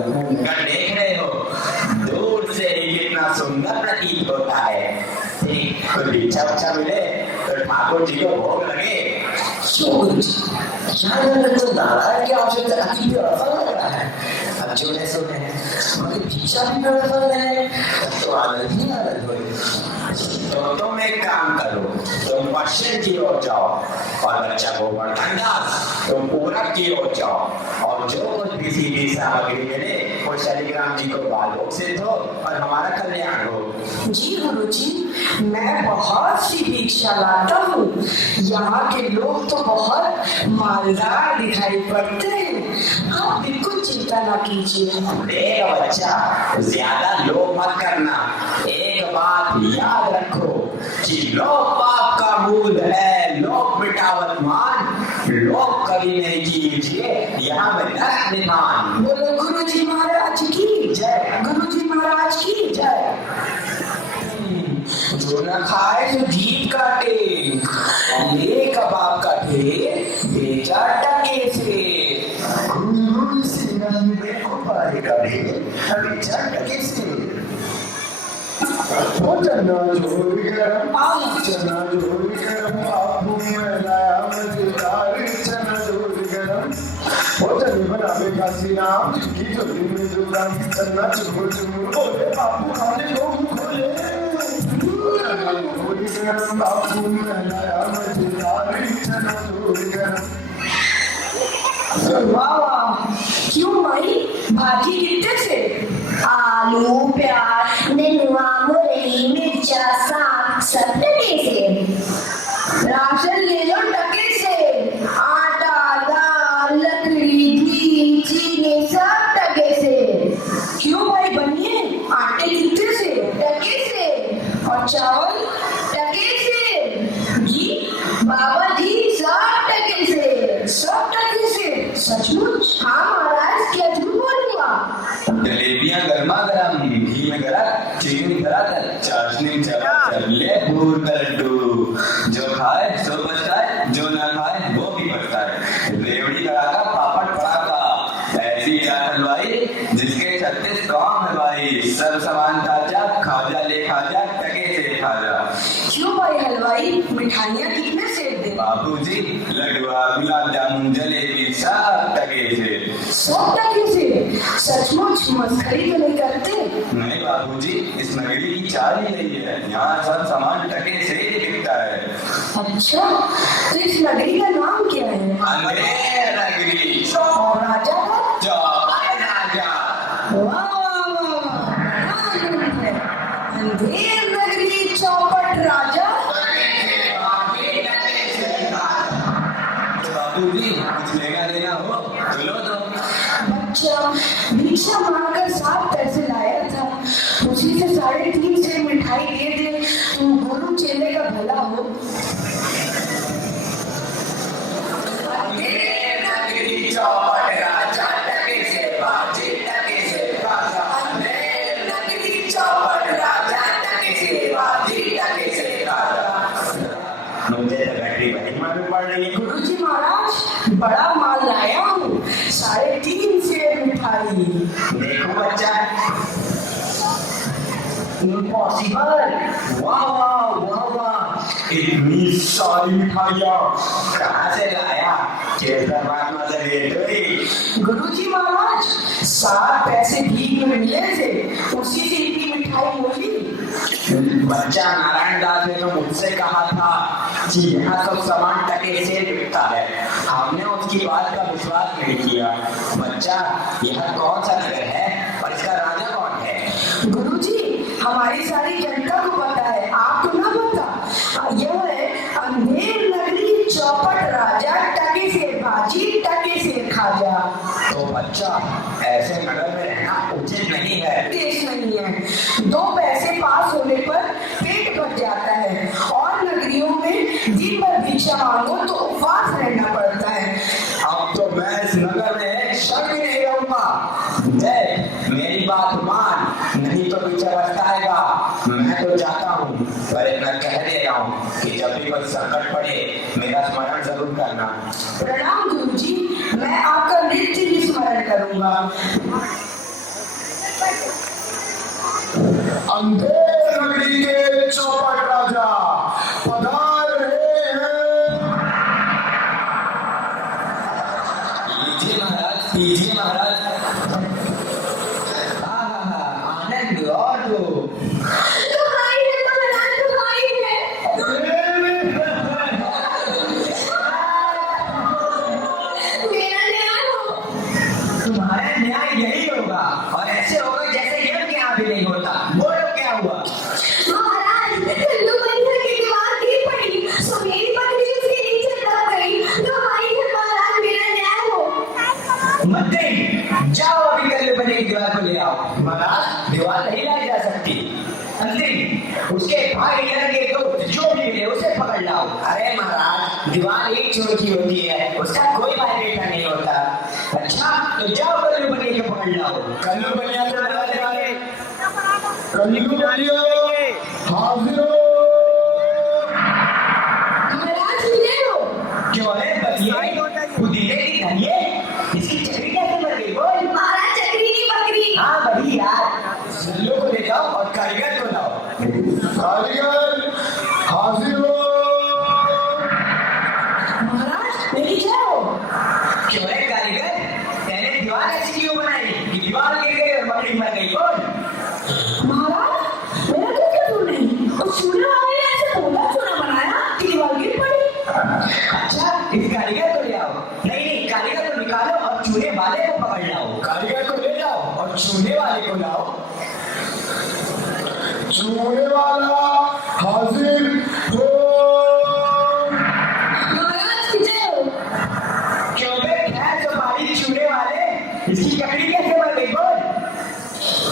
अगर देख रहे हो दूर से ही कितना सुंदर प्रतीत होता है, ठीक कोई भिक्षा उच्छा मिले तो ठाकुर जी को भोग लगे। तो नारायण की आवश्यकता अति व्यवस्था लग रहा है। अब जो ने सुने मगर भिक्षा भी व्यवस्था है तो आनंद ही आनंद हो। तो तुम एक काम करो, तुम पश्चिम की ओर जाओ और बच्चा गोवर्धन दास तुम पूरब की ओर जाओ, और जो कुछ भी सीधी सामग्री मिले वो शालिग्राम जी को बालोक से दो और हमारा कल्याण हो। जी गुरु जी, मैं बहुत सी भिक्षा लाता हूँ। यहाँ के लोग तो बहुत मालदार दिखाई पड़ते हैं, आप बिल्कुल चिंता ना कीजिए। देख बच्चा, ज्यादा लोभ मत करना। एक बात याद रखो कि लोभ पाप का मूल है, लोभ मिटावत मान, लोभ कभी नहीं कीजिए, यहाँ में नष्ट निधान। बोलो गुरु जी महाराज की जय, गुरु जी महाराज की जय। जो न खाए तो जीभ काटे, ये कबाब काटे बेचा टके से। गुरु श्री राम को पारे काटे बेचा टके से। वो चना जोड़ गरम, चना जोड़ गरम, आपू में लाया मजेदार चना जोड़ गरम। वो चने बनावे का सीनाम, की जोड़ी में जो काम चना चुमुर चुमुर बोले, आपू खाने को खोले। चना जोड़ गरम, आपू में लाया मजेदार चना जोड़ गरम। वाह वाह, क्यों माई भाजी कितने से? आलू, प्याज, नेनुआ, मुरई, मिर्चा, साग सब टके से। राशन ले लो टके से, आटा, दाल, लकड़ी, घी, चीनी सब टके से। क्यों भाई बनिए, आटे कितने से? टके से। और चावल टके से। घी बाबा जी सब टके से, सब टके से। सचमुच? हाँ महाराज, क्या झूठ बोलूंगा? जलेबियां गर्मा गर्म, घी में गरा, चीनी गरा, चाशनी चला चले भूर का लड्डू। जो खाए सो पछताए, जो ना खाए वो भी पछताए। रेवड़ी कराका, पापड़ पड़ाका, ऐसी चाट हलवाई जिसके 36 काम है भाई। सब सामान ताजा, खाजा ले खाजा, टके से खाजा। क्यों भाई हलवाई, मिठाइयाँ कितने से दे? बाबूजी लडुआ, गुलाब जामुन, जलेबी सब टके से। सब टके से? सचमुच मस्करी तो नहीं करते? नहीं बाबूजी, इस नगरी की चाल ही नहीं है, यहाँ सब सामान टके से ही बिकता है। अच्छा, तो इस नगरी का नाम क्या है? अंधेर नगरी। और राजा का? चौपट राजा। वाह वाह वाह वाह, बड़ा आनंद है। अंधेर नगरी, चौपट राजा। बाबूजी कुछ लेना देना हो तो लो दो। बच्चा भिक्षा मांगकर 7 पैसे लाया था, उसी से 3.5 से मिठाई दे दे तो गुरु चेले का भला हो। अंधेर नगरी, चौपट राजा, टके से बाजी, टके से बाजा। अंधेर नगरी, चौपट राजा, टके से बाजी, टके से बाजा। मुझे तो बैटरी बड़ी मालूम पड़ रही है। गुरु जी महाराज, बड़ा माल लाया हूँ, 3.5 से मिठाई। देखो बच्चा, इम्पॉसिबल। वाह वाह वाह वाह, इतनी सारी मिठाइयाँ कहाँ से लाया? कैसा बात मतलब? गुरु जी महाराज, 7 पैसे भीख में मिले थे, उसी से इतनी मिठाई बोली। बच्चा, नारायण दास ने तो मुझसे कहा था कि यहाँ सब सामान टके से बिकता है, हमने उसकी बात का विश्वास नहीं किया। बच्चा, यह कौन सा नगर है और इसका राजा कौन है? गुरु जी, हमारी सारी जनता को पता है, आपको ना पता? यह है अंधेर नगरी, चौपट राजा, टके से भाजी, टके से खाजा। तो बच्चा, ऐसे नगर में रहना उचित नहीं है। देश नहीं है, 2 पैसे पास होने पर पेट भर जाता है, और नगरियों में दिन भर भिक्षा मांगो तो उपवास रहना पड़ता है। अब तो मैं इस नगर में एक क्षण भी नहीं रहूंगा। जय, मेरी बात मान, नहीं तो पीछे पछताएगा। मैं तो जाता हूँ, पर इतना कह दे रहा हूँ कि जब भी कोई संकट पड़े मेरा स्मरण जरूर करना। प्रणाम गुरु जी, मैं आपका नित्य ही स्मरण करूंगा। अंधेर नगरी के चौपट राजा पधार रहे हैं। लीजिए महाराज, लीजिए महाराज। आनंद और दो। तुम्हारी है महाराज, तुम्हारी है। मेरा न्याय हो। तुम्हारा न्याय यही होगा और ऐसे होगा जैसे यज्ञ यहाँ भी नहीं होता। बोलो क्या हुआ? महाराज, कल्लू बंधन की दीवार गिर पड़ी, सो मेरी पत्नी उसके नीचे दब गई। तुम्हारी है महाराज, मेरा न्याय हो। मंत्री, जाओ अभी कल्लू बने की दीवार को ले आओ। महाराज, दीवार नहीं लाई जा सकती। अंतिम उसके भाई लगे तो जो भी मिले उसे पकड़ लाओ। अरे महाराज, दीवार एक छोर की होती है, उसका कोई वाइब्रेशन नहीं होता। अच्छा, तो जाओ कल्लू बने के पकड़ लाओ। कल्लू बनिया तो लगाने वाले कल्लू बनिया हाजिर हो। महाराज, सुने हो? क्यों है बतिए? पुदीने की धनिये इसकी चक्री कैसे मर गई? बोल। महाराज, चक्री नहीं बकरी। हाँ बड़ी यार, सल्लू को ले जाओ और कारीगर को लाओ। कारीगर हाजिर हो। महाराज, मेरी जय हो। क्यों है कारीगर? तेरे दीवार ऐसी क्यों बनाई कि दीवार गिर गई और मकड़ी मर गई? बोल। महाराज, मेरा कोई कसूर नहीं। उस चूल्हे वाले ने ऐसे बोला चूल्हा बनाया कि दीवार गिर पड़ी। अच्छा, इस कारीगर को ले आओ। नहीं, कारीगर को निकालो और चूल्हे वाले को पकड़ लाओ। कारीगर को ले जाओ और चूल्हे वाले को लाओ। चूहे वाला हाजिर हो। महाराज की जय हो। क्यों बे भैंस और बाड़ी चूल्हे वाले इसकी चक्री कैसे मर गई? बोल।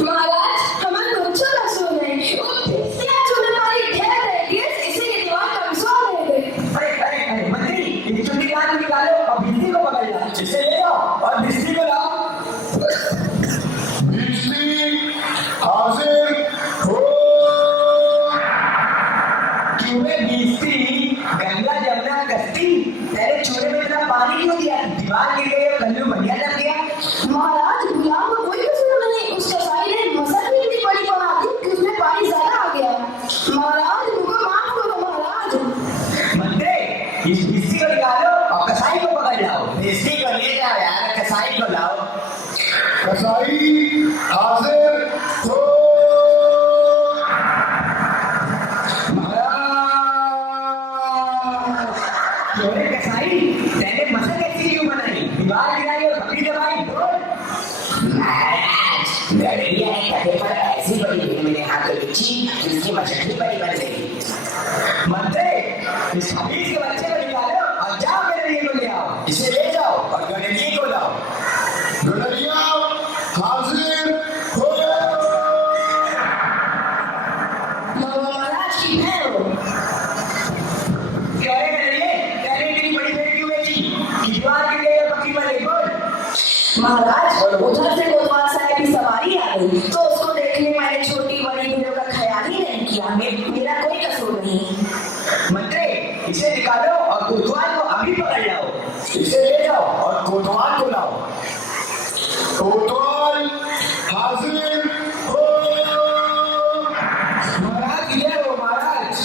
महाराज, हमारे बच्चों का सुन है। वो फिर चूल्हे वाली ढेर रहती है, इसी की दीवार कमजोर रह गई। अरे अरे अरे मंत्री, इस चुन्नी कान को निकालो और बिजली को पकड़ लो। इसे ले जाओ और बिजली को लाओ। बिजली हाजिर हो। क्यों बिजली गंगा जमुना कश्ती तेरे चूल्हे में इतना पानी क्यों दिया? दीवार गिर गई और कल्लू बढ़िया लग गया। महाराज, गुलाम को कोई कसूर नहीं। उस कसाई ने मसल भी इतनी बड़ी बना दी कि उसमें पानी ज्यादा आ गया। महाराज, मुझको माफ करो महाराज। मंत्री, इस बिजली को निकालो और कसाई को पकड़ लाओ। बिजली को ले जाओ यार, कसाई को लाओ। कसाई हाजिर हो। क्यों रे कसाई, तेरे मसल कैसी क्यों बनाई? दीवार गिराई और बकरी दबाई? बोल। महाराज, गड़ेरिया ने कटे पर ऐसी बड़ी भीड़ मेरे हाथ में बिछी कि उसकी मछली बड़ी बन गई। मंत्री, इस खबीज के बच्चे को निकालो और जाओ गड़ेरिया को ले आओ। इसे ले जाओ और गड़ेरिया को लाओ। गडरिया हाजिर हो। महाराज की जय हो। क्यों रे गड़ेरिया, तेरे इतनी बड़ी भीड़ क्यों बेची कि दीवार गिर गई और बकरी मर गई? बोल। महाराज, उधर से कोतवाल साहब की सवारी आ गई तो उसको देखने मैंने छोटी बड़ी भीड़ों का ख्याल ही नहीं किया। मेरा कोई कसूर नहीं। मंत्री, इसे निकालो और कोतवाल को अभी पकड़ लाओ। इसे ले जाओ और कोतवाल को लाओ। कोतवाल हाजिर हो। महाराज की जय हो। महाराज,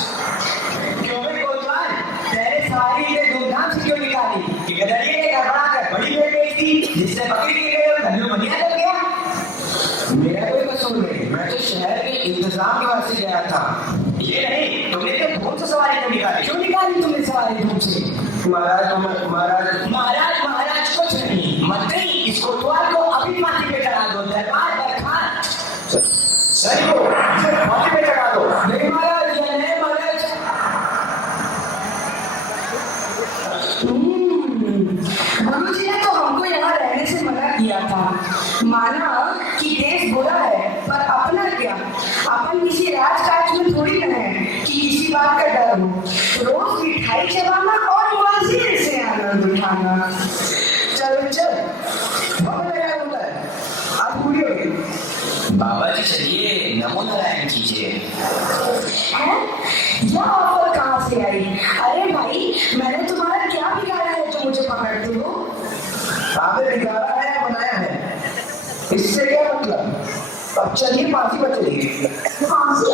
क्यों बे कोतवाल, तेरे सवारी ने धूमधाम से क्यों निकाली कि गदरिये ने गड़बड़ा कर बड़ी भीड़ गई थी जिससे बकरी गिर गई और कल्लू बनिया लग गया? मेरा कोई कसूर नहीं, मैं तो शहर के इंतजाम की वजह से गया था। ये नहीं, तुमने तो धूम से सवारी क्यों निकाली? क्यों निकाली तुमने सवारी धूम से? महाराज महाराज महाराज कुछ नहीं। मंत्री, इस कोतवाल को अभी फांसी पे चढ़ा दो। दरबार बरखास्त। सही को इसे फांसी पे चढ़ा दो। नहीं महाराज, ये नहीं महाराज। गुरुजी ने तो हमको यहाँ रहने से मना किया था। माना कि देश बुरा है पर अपना क्या, अपन किसी राजकाज में थोड़ी न है कि किसी बात का डर हो। रोज मिठाई चबाना और मजे से आनंद उठाना। चलो चल, बहुत लगा उधर, अब पूरी हो गई। बाबा जी चलिए, नमो नारायण कीजिए। है? यह ऑफर कहाँ से आई? अरे भाई, मैंने तुम्हारा क्या बिगाड़ा है जो मुझे पकड़ते हो? आपने बिगाड़ा है या बनाया है? इससे क्या मतलब? अब चलिए फांसी पर चलिए। फांसी?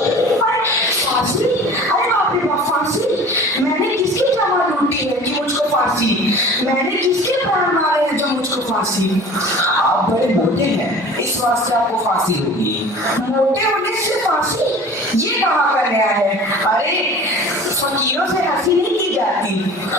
फांसी? अरे बाप रे बाप, फांसी? मैंने किसकी जमा लूटी है कि मुझको फांसी? मैंने किसके प्राण मारे हैं जो मुझको फांसी? आप बड़े मोटे हैं, इस वास्ते आपको फांसी होगी। मोटे होने से फांसी? ये कहाँ का नया है? अरे फकीरों से हंसी नहीं की जाती।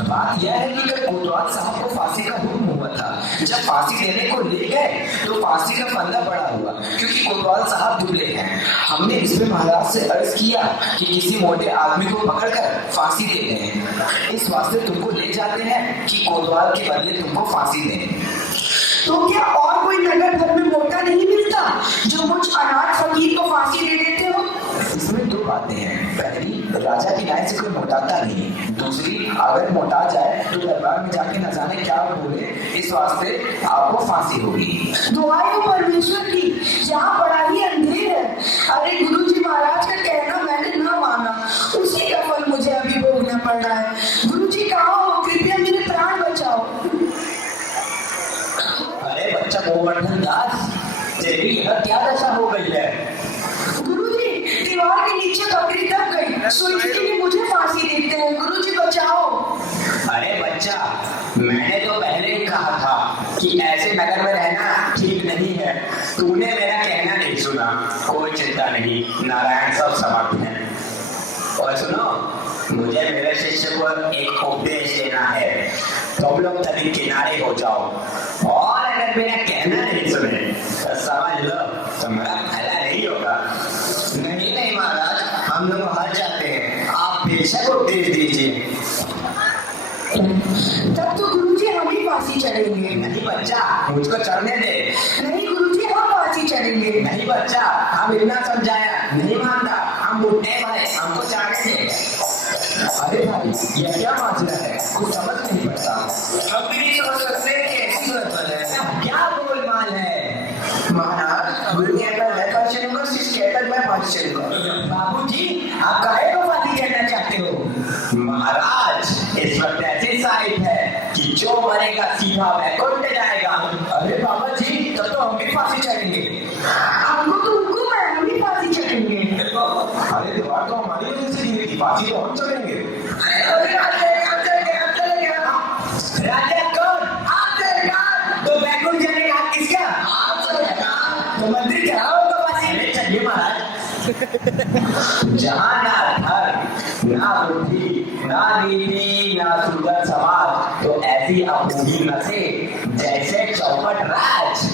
बात यह है कि कल कोतवाल साहब को फांसी का हुक्म हुआ था। जब फांसी देने को ले गए तो फांसी का फंदा बड़ा हुआ, क्योंकि कोतवाल साहब दुबले हैं। हमने इसमें महाराज से अर्ज किया कि किसी मोटे आदमी को पकड़कर फांसी दे दें। इस वास्ते तुमको ले जाते हैं कि कोतवाल के बदले तुमको फांसी दें। तो क्या और कोई नगर भर में मोटा नहीं मिलता जो मुझ अनाथ फकीर को फांसी दे देते हो? इसमें दो बातें हैं। पहली, राजा की न्याय से कोई मोटाता नहीं। दूसरी, अगर मोटा जाए तो दरबार में जाके न जाने क्या बोले, इस वास्ते आपको फांसी होगी। दुआएं हो परमेश्वर की, यहाँ बड़ा ही अंधेर है। अरे गुरुजी महाराज का कहना मैंने न माना, उसी का फल मुझे अभी भोगना पड़ रहा है। गुरुजी कहाँ हो? कृपया मेरे प्राण बचाओ। अरे बच्चा गोवर्धन दास, तेरी यह क्या दशा हो गई है? गुरुजी, दीवार के नीचे बकरी दब गई, सोचती कि मुझे फांसी देते हैं। गुरुजी बचाओ। अरे बच्चा, मैंने तो पहले ही कहा था कि ऐसे नगर में रहना ठीक नहीं है। तूने मेरा कहना नहीं सुना। कोई चिंता नहीं, नारायण सब समर्थ है। और सुनो, मुझे मेरे शिष्य को एक उपदेश देना है। तुम लोग तभी किनारे हो जाओ, और अगर मेरा कहना नहीं सुने तो समझ लो तुम्हारा भला नहीं होगा। नहीं नहीं महाराज, हम लोग हार जाते हैं, आप बेशक उपदेश दीजिए। तब तो गुरुजी हम ही फांसी चढ़ेंगे। नहीं बच्चा, मुझको चढ़ने दे। नहीं गुरुजी, हम फांसी चढ़ेंगे। नहीं बच्चा, हम इतना समझाया नहीं मानता। हम बुढ़े वाले, हमको चढ़ने दे। अरे भाई, यह क्या माजरा है? कुछ समझ नहीं पड़ता। हम भी नहीं समझ सकते कि ऐसी गड़बड़ है। क्या गोलमाल है? महाराज, गुरु कहता मैं फांसी चढ़ूंगा, शिष्य कहता मैं फांसी चढ़ूंगा। बाबूजी, आप काहे को फांसी चढ़ना चाहते हो? महाराज, इस वक्त ऐसी साइड है कि जो मरेगा सीधा वैकुंठ जाएगा। अरे बाबा जी, तब तो हम भी फांसी चढ़ेंगे। हमको तो हुक्म है, हम भी फांसी चढ़ेंगे। अरे दीवार तो हमारी वजह से गिरी थी, फांसी तो हम चढ़ेंगे। अरे आप चलेंगे। राजा कौन? आप चलेगा। तो वैकुंठ जाने का किसका? आप चलेगा। तो मंदिर चढ़ाओ फांसी में। चलिए महाराज। जहाँ ना धर्म, ना बुद्धि, ना नीति, ना सुंदर समाज, तो ऐसी अपूर्वी नसे जैसे चौपट राज।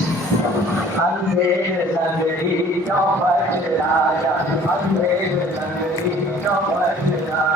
अंधेर संगरी चौपट राजा, अंधेर संगरी चौपट